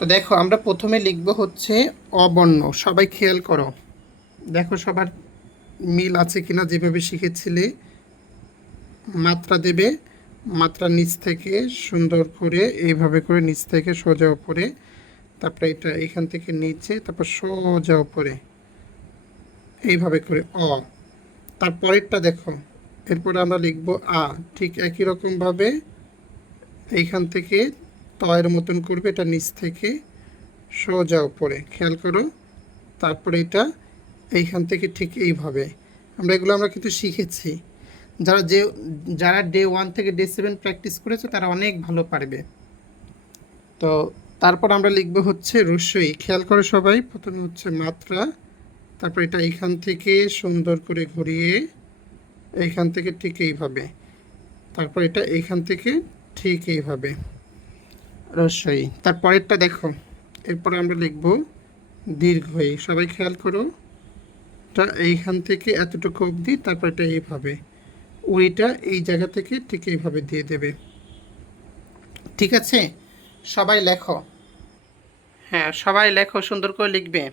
তো দেখো, আমরা প্রথমে লিখব হচ্ছে অবর্ণ। সবাই খেয়াল করো। দেখো, সবার মিল আছে কিনা যেভাবে শিখেছিলে। মাত্রা দেবে, মাত্রা নিচ থেকে সুন্দর করে, এইভাবে করে নিচ থেকে সোজা উপরে। তারপরে এটা এখান থেকে নিচে, তারপর সোজা উপরে। এইভাবে করে অ। তারপরেরটা দেখো, এরপরে আমরা লিখব আ। ঠিক একই রকমভাবে এইখান থেকে তয়ের মতন করবে, এটা নিচ থেকে সোজা উপরে, খেয়াল করো। তারপরে এটা এইখান থেকে ঠিক এইভাবে। আমরা এগুলো আমরা কিন্তু শিখেছি। যারা যে, যারা ডে ওয়ান থেকে ডে সেভেন প্র্যাকটিস করেছে, তারা অনেক ভালো পারবে। তো তারপর আমরা লিখব হচ্ছে রসই খেয়াল করে সবাই, প্রথমে হচ্ছে মাত্রা, তারপর এটা এইখান থেকে সুন্দর করে ঘুরিয়ে, এইখান থেকে ঠিক এইভাবে। তারপর এটা এইখান থেকে ঠিক এইভাবে। রসই। তারপরেরটা দেখো। এরপরে আমরা লিখব দীর্ঘই। সবাই খেয়াল করো, তা এইখান থেকে এতটুকু অবধি তারপর এটা এইভাবে। উড়িটা এই জায়গা থেকে ঠিক এইভাবে দিয়ে দেবে। ঠিক আছে? সবাই লেখো। হ্যাঁ সবাই লেখো, সুন্দর করে লিখবে।